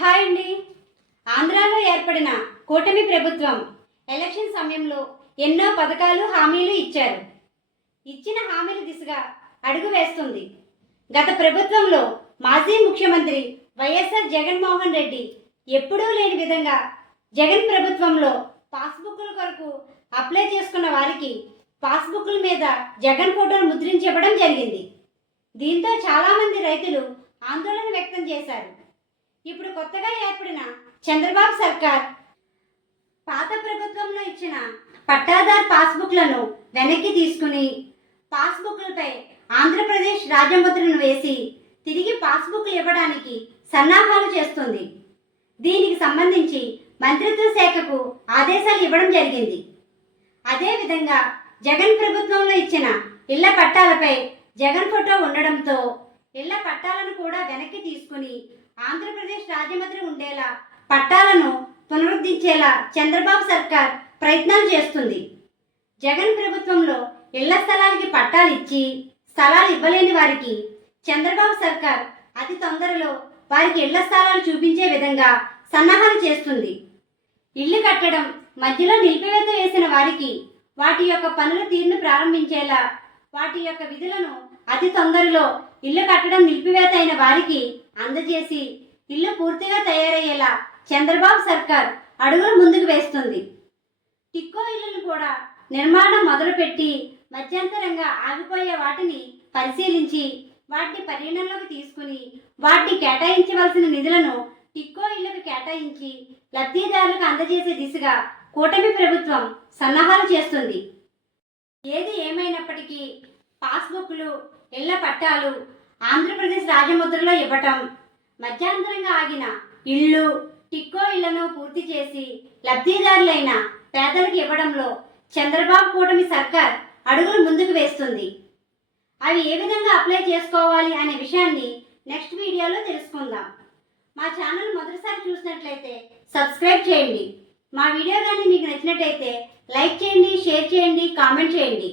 Hi అండి. ఆంధ్రాలో ఏర్పడిన కూటమి ప్రభుత్వం ఎలక్షన్ సమయంలో ఎన్నో పథకాలు హామీలు ఇచ్చారు. ఇచ్చిన హామీల దిశగా అడుగు వేస్తుంది. గత ప్రభుత్వంలో మాజీ ముఖ్యమంత్రి వైఎస్ఆర్ జగన్మోహన్ రెడ్డి ఎప్పుడూ లేని విధంగా జగన్ ప్రభుత్వంలో పాస్బుక్ల కొరకు అప్లై చేసుకున్న వారికి పాస్బుక్ల మీద జగన్ ఫోటోలు ముద్రించబడం జరిగింది. దీంతో చాలామంది రైతులు ఆందోళన వ్యక్తం చేశారు. ఇప్పుడు కొత్తగా ఏర్పడిన చంద్రబాబు సర్కార్ పాత ప్రభుత్వంలో ఇచ్చిన పట్టాదార్ పాస్బుక్లను వెనక్కి తీసుకుని పాస్బుక్లపై ఆంధ్రప్రదేశ్ రాజముద్రను వేసి తిరిగి పాస్బుక్లు ఇవ్వడానికి సన్నాహాలు చేస్తుంది. దీనికి సంబంధించి మంత్రిత్వ శాఖకు ఆదేశాలు ఇవ్వడం జరిగింది. అదేవిధంగా జగన్ ప్రభుత్వంలో ఇచ్చిన ఇళ్ళ పట్టాలపై జగన్ ఫోటో ఉండడంతో ఇళ్ళ పట్టాలను కూడా వెనక్కి తీసుకుని ఆంధ్రప్రదేశ్ రాజమండ్రి ఉండేలా పట్టాలను పునరుద్ధరించేలా చంద్రబాబు సర్కార్ ప్రయత్నాలు చేస్తుంది. జగన్ ప్రభుత్వంలో ఇళ్ళ స్థలాలకి పట్టాలు ఇచ్చి స్థలాలు ఇవ్వలేని వారికి చంద్రబాబు సర్కార్ అతి తొందరలో వారికి ఇళ్ళ స్థలాలు చూపించే విధంగా సన్నాహాలు చేస్తుంది. ఇల్లు కట్టడం మధ్యలో నిలిపివేత వేసిన వారికి వాటి యొక్క పనుల తీరును ప్రారంభించేలా వాటి యొక్క విధులను అతి తొందరలో ఇల్లు కట్టడం నిలిపివేత అయిన వారికి అందజేసి ఇల్లు పూర్తిగా తయారయ్యేలా చంద్రబాబు సర్కార్ అడుగులు ముందుకు వేస్తుంది. టిక్కో ఇళ్ళను కూడా నిర్మాణం మొదలుపెట్టి మధ్యంతరంగా ఆగిపోయే వాటిని పరిశీలించి వాటిని పరిగణనలోకి తీసుకుని వాటిని కేటాయించవలసిన నిధులను టిక్కో ఇళ్ళకు కేటాయించి లబ్ధిదారులకు అందజేసే దిశగా కూటమి ప్రభుత్వం సన్నాహాలు చేస్తుంది. ఏది ఏమైనప్పటికీ పాస్బుక్లు ఇళ్ళ పట్టాలు ఆంధ్రప్రదేశ్ రాజముద్రలో ఇవ్వటం మధ్యాంతరంగా ఆగిన ఇళ్ళు టిక్కో ఇళ్ళను పూర్తి చేసి లబ్ధిదారులైన పేదలకు ఇవ్వడంలో చంద్రబాబు కూటమి సర్కార్ అడుగులు ముందుకు వేస్తుంది. అవి ఏ విధంగా అప్లై చేసుకోవాలి అనే విషయాన్ని నెక్స్ట్ వీడియోలో తెలుసుకుందాం. మా ఛానల్ మొదటిసారి చూసినట్లయితే సబ్స్క్రైబ్ చేయండి. మా వీడియో కానీ మీకు నచ్చినట్టయితే లైక్ చేయండి షేర్ చేయండి కామెంట్ చేయండి.